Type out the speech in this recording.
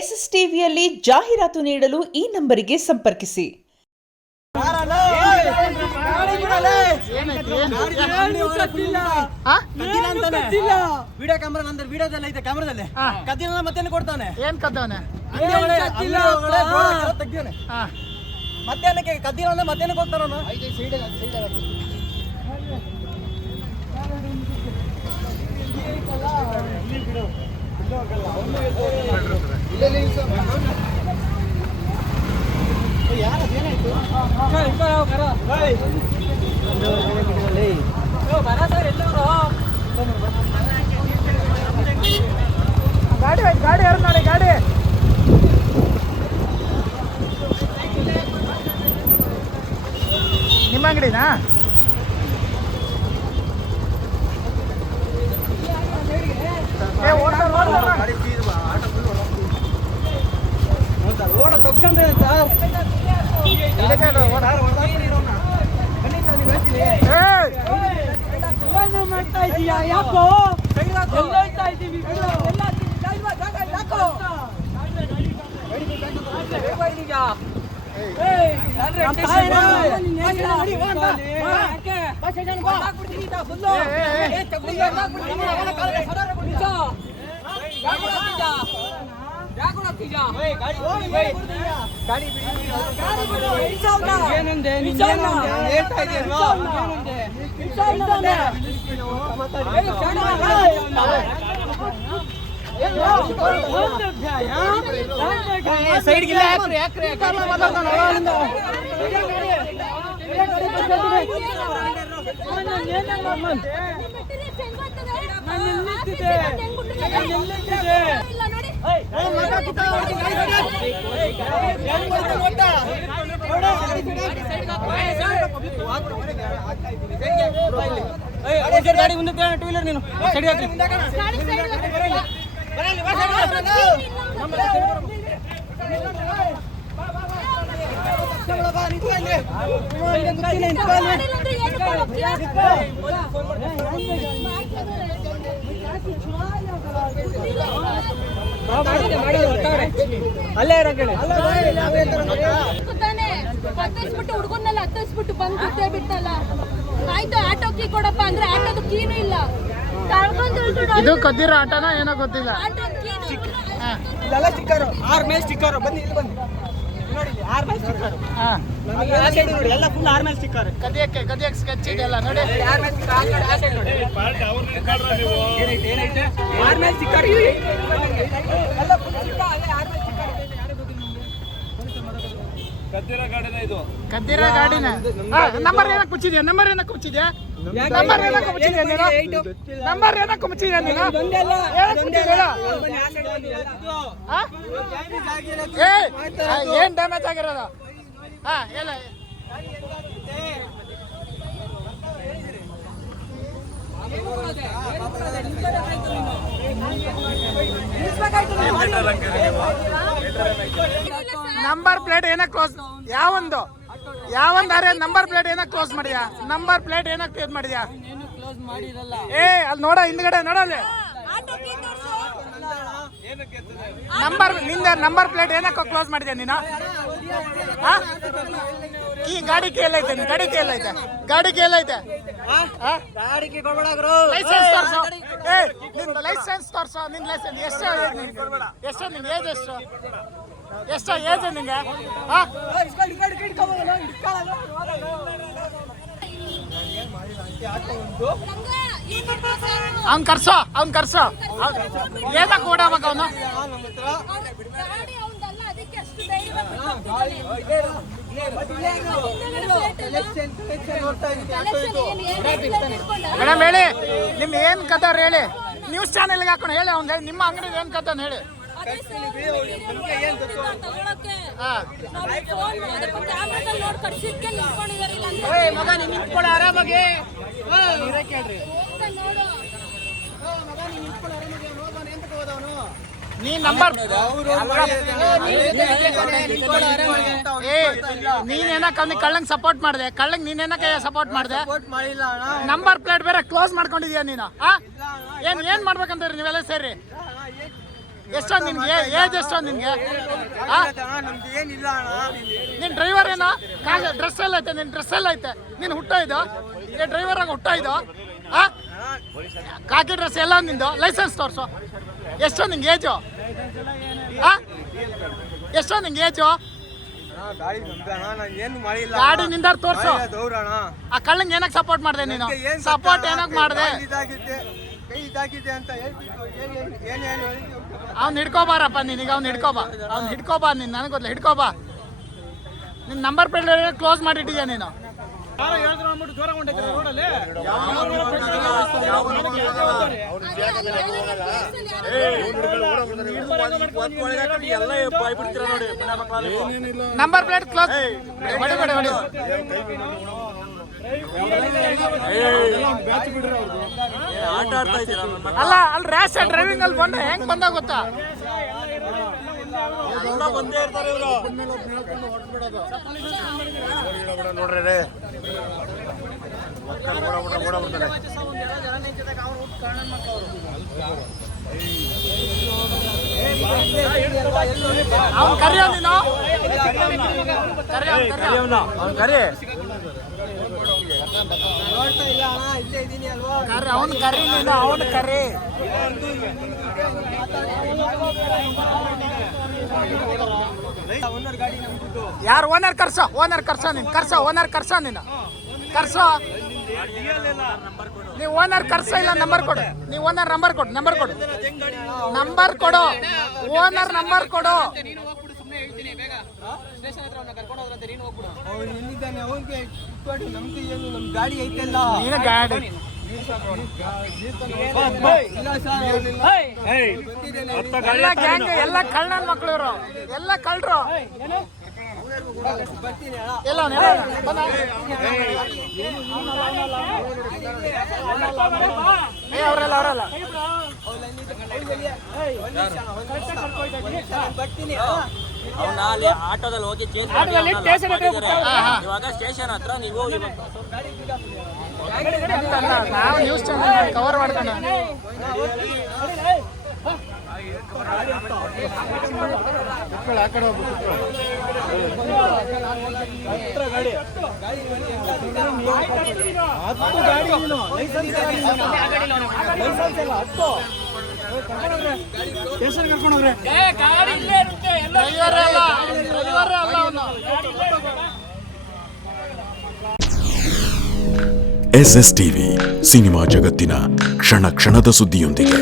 SSTVಯಲ್ಲಿ ಜಾಹೀರಾತು ನೀಡಲು ಈ ನಂಬರಿಗೆ ಸಂಪರ್ಕಿಸಿ. ವಿಡಿಯೋ ಕ್ಯಾಮ್ರಾ ನಂತರ ವಿಡಿಯೋದಲ್ಲಿ ಐತೆ ಕ್ಯಾಮ್ರಾದಲ್ಲಿ ಕದ್ದಿನ ಮತ್ತೆ ಕೊಡ್ತಾನೆ ಏನ್ ಕದ್ದವನೆ ಮತ್ತೇನಕ್ಕೆ ಕದ್ದಿನ ಅಂದ್ರೆ ಮತ್ತೇನಕ್ಕೆ ಹೋಗ್ತಾನ ಗಾಡಿ ಗಾಡಿ ಯಾರು ನೋಡಿ ಗಾಡಿ ನಿಮ್ಮ ಅಂಗಡಿನಾ ಓಡ ತಪ್ಸ್ಕೊಂಡ್ರೆ ಮಾಡ್ತಾ ಇದೀಯಾ ಯಾಕೋ ಎಲ್ಲೋಯ್ತಾ ಇದ್ದೀವಿ ಸೈಡ್ಗಿಲ್ಲ ಗಾಡಿ ಮುಂದೆ ಟೂ ವೀಲರ್ ನೀನು ಸೈಡ್ ಹಾಕಿ ಅಲ್ಲೇ ಹತ್ತಿಸ್ಬಿಟ್ಟು ಹುಡುಗನ್ನೆಲ್ಲ ಹತ್ತಿಸ್ಬಿಟ್ಟು ಬಂದು ಬಿಟ್ಟೇ ಬಿಟ್ಟಲ್ಲ ಆಯ್ತು ಆಟೋ ಕೀ ಕೊಡಪ್ಪ ಅಂದ್ರೆ ಆಟೋದ ಕೀನು ಇಲ್ಲ ಇದು ಕದ್ದಿರೋ ಆಟೋನ ಏನೋ ಗೊತ್ತಿಲ್ಲ ಸ್ಟಿಕ್ಕರ್ 6 ಮೇಲೆ ಸ್ಟಿಕ್ಕರ್ ಬನ್ನಿ ಇಲ್ಲಿ ಬನ್ನಿ ನೋಡಿ 6 ಮೇಲೆ ಸ್ಟಿಕ್ಕರ್ ಆ ಸೈಡ್ ನೋಡಿ ಎಲ್ಲ ಫುಲ್ 6 ಮೇಲೆ ಸ್ಟಿಕ್ಕರ್ ಕದಿಯಕ್ಕೆ ಸ್ಕೆಚ್ ಇದೆ ಎಲ್ಲ ನೋಡಿ 6 ಮೇಲೆ ಸ್ಟಿಕ್ಕರ್ ಆ ಸೈಡ್ ನೋಡಿ ಪಾರ್ಟ್ ಅವರ್ ರೆಕಾರ್ಡ್ ನೀವು ಏನೈತೆ 6 ಮೇಲೆ ಸ್ಟಿಕ್ಕರ್ ಎಲ್ಲ ಫುಲ್ ಸ್ಟಿಕ್ಕರ್ ಅಲ್ಲೇ 6 ಮೇಲೆ ಸ್ಟಿಕ್ಕರ್ ಇದೆ ಯಾರು ಗೊತ್ತಿಲ್ಲ ನಿಮಗೆ ಕದ್ದಿರೋ ಗಾಡಿನ ಇದು ಕದ್ದಿರೋ ಗಾಡಿನ ನಂಬರ್ ಏನಕ್ಕೆ ಮುಚ್ಚಿದ್ಯಾ ನಂಬರ್ ಏನಕ್ಕೆ ಮುಚ್ಚಿದ್ಯಾ ನಂಬರ್ ಏನಕ್ಕೆ ಮುಚ್ಚಿದ್ಯಾ ನೀನು ನಂಬರ್ ಏನಕ್ಕೆ ಮುಚ್ಚಿದ್ಯಾ ನೀನು ಏನ್ ಡ್ಯಾಮೇಜ್ ಆಗಿರೋದು ಹೇಳ ನಂಬರ್ ಪ್ಲೇಟ್ ಏನಕ್ಕೆ ಕ್ಲೋಸ್ ಯಾವೊಂದು ಅರೆ ನಂಬರ್ ಪ್ಲೇಟ್ ಏನಕ್ಕೆ ಕ್ಲೋಸ್ ಮಾಡಿದ್ಯಾ ನಂಬರ್ ಪ್ಲೇಟ್ ಏನಕ್ಕೆ ಕ್ಲೋಸ್ ಮಾಡಿದ್ಯಾ ಅಲ್ಲಿ ನೋಡ ಹಿಂದ್ಗಡೆ ನೋಡಲ್ಲಿ ನಂಬರ್ ಪ್ಲೇಟ್ ಏನಕ್ಕೆ ಕ್ಲೋಸ್ ಮಾಡಿದ್ಯಾ ನೀನು ಈ ಗಾಡಿ ಕೇಳೈತೆ ಲೈಸೆನ್ಸ್ ತೋರ್ಸೋ ನಿನ್ ಲೈಸೆನ್ಸ್ ಎಷ್ಟು ನಿನ್ ಏಜ್ ಎಷ್ಟು ಏಜ್ ನಿಂಗೆ ಅವ್ನ್ ಕರ್ಸೋ ಏನಕ್ಕೆ ಓಡಾವಾಗ ಅವನು ಮೇಡಮ್ ಹೇಳಿ ನಿಮ್ ಏನ್ ಕಥಾರ್ ಹೇಳಿ ನ್ಯೂಸ್ ಚಾನೆಲ್ಗೆ ಹಾಕೊಂಡು ಹೇಳಿ ಅವ್ನು ನಿಮ್ಮ ಅಂಗಡಿ ಏನ್ ಕಥಾನ್ ಹೇಳಿ ಮಗ ನಿಂತ್ಕೊಳ್ಳಿ ಆರಾಮಾಗಿ ನೀ ನಂಬರ್ ನೀನೇನಕ್ಕೆ ಅವ್ನಿಗೆ ಕಳ್ಳಂಗೆ ಸಪೋರ್ಟ್ ಮಾಡಿದೆ ಕಳ್ಳಂಗೆ ನೀನೇನಕ್ಕೆ ಸಪೋರ್ಟ್ ಮಾಡಿದೆ ನಂಬರ್ ಪ್ಲೇಟ್ ಬೇರೆ ಕ್ಲೋಸ್ ಮಾಡ್ಕೊಂಡಿದ್ಯಾ ನೀನು ಏನ್ ಮಾಡ್ಬೇಕಂತ ನೀವೆಲ್ಲ ಸೇರಿ ಎಷ್ಟೊಂದು ನಿನ್ಗೆ ಏಜ್ ಎಷ್ಟೊಂದು ನಿನ್ಗೆ ನಮ್ದು ಏನಿಲ್ಲ ಅಣ್ಣ. ನಿನ್ ಡ್ರೈವರ್ ಏನೋ ಡ್ರೆಸ್ ಎಲ್ಲ ಐತೆ, ನಿನ್ ಡ್ರೆಸ್ ಎಲ್ಲ ಐತೆ, ನೀನು ಹುಟ್ಟ ಇದು ಏ ಡ್ರೈವರ್ ಆಗಿ ಹುಟ್ಟ ಇದು ಕಾಕಿ ಡ್ರೆಸ್ ಎಲ್ಲ ನಿಂದು, ಲೈಸೆನ್ಸ್ ತೋರಿಸು. ಎಷ್ಟೋ ನಿಂಗೆ ಏಜು? ಎಷ್ಟೋ ನಿಂಗೆ ಏಜು? ಗಾಡಿ ನಮ್ದು ಅಣ್ಣ, ನಾನು ಏನು ಮಾಡಿಲ್ಲ. ಗಾಡಿ ನಿಂದಾರು ತೋರಿಸು. ದೌರಣ್ಣ ಆ ಕಳ್ಳಂಗೆ ಏನಕ್ಕೆ ಸಪೋರ್ಟ್ ಮಾಡಿದೆ ನೀನು? ಸಪೋರ್ಟ್ ಏನಕ್ಕೆ ಮಾಡಿದೆ? ಕೈ ಇದಾಗಿದೆ ಅಂತ ಹೇಳ್ಬಿಟ್ಟು ಏನೇನು ಅವ್ನು ಹಿಡ್ಕೋಬಾರಪ್ಪ, ನೀನೀಗ ಅವ್ನು ಹಿಡ್ಕೋಬಾ ನೀನು, ನನಗೆ ಗೊತ್ತಿಲ್ಲ, ಹಿಡ್ಕೋಬಾ. ನಿನ್ನ ನಂಬರ್ ಪ್ಲೇಟ್ ಕ್ಲೋಸ್ ಮಾಡಿಟ್ಟಿದ್ಯಾ ನೀನು. ನಂಬರ್ ಪ್ಲೇಟ್ ಕ್ಲೋಸ್ ಹೊಡಿ. ಅಲ್ಲ ಅಲ್ಲಿ ರ್ಯಾಶ್ ಡ್ರೈವಿಂಗ್ ಅಲ್ಲಿ ಬಂದ್ರೆ ಹೆಂಗ್ ಬಂದ ಗೊತ್ತಾ? ನೋಡ್ರಿ ಅವ್ನು ಕರಿಯೋ ನೀನು, ಅವನು ಕರಿ ನೀನು, ಅವನು ಕರಿ. ಯಾರು ಓನರ್ ಕರ್ಸೋ ನೀನು ಕರ್ಸೋ. ನೀವು ಓನರ್ ಕರ್ಸೋ, ಇಲ್ಲ ನಂಬರ್ ಕೊಡು. ನೀವು ಓನರ್ ನಂಬರ್ ಕೊಡು. ಓನರ್ ನಂಬರ್ ಕೊಡು. ನಮ್ದು ಏನು ನಮ್ ಗಾಡಿ ಐತಲ್ಲ. ನೀನು ಗಾಡಿ ಎಲ್ಲ ಗ್ಯಾಂಗ್, ಎಲ್ಲ ಕಳ್ಳನ ಮಕ್ಕಳು ಇವರು, ಎಲ್ಲ ಕಳ್ಳರು. ಎಲ್ಲ ಅವರಲ್ಲ ಅವನ್ನ ಅಲ್ಲಿ ಆಟೋದಲ್ಲಿ ಹೋಗಿ ಇವಾಗ ಸ್ಟೇಷನ್ ಹತ್ರ ನೀವು ನಾವು ನ್ಯೂಸ್ ಚಾನಲ್ ಕವರ್ ಮಾಡ್ಕೊಂಡು SS ಟಿವಿ ಸಿನಿಮಾ ಜಗತ್ತಿನ ಕ್ಷಣ ಕ್ಷಣದ ಸುದ್ದಿಯೊಂದಿಗೆ.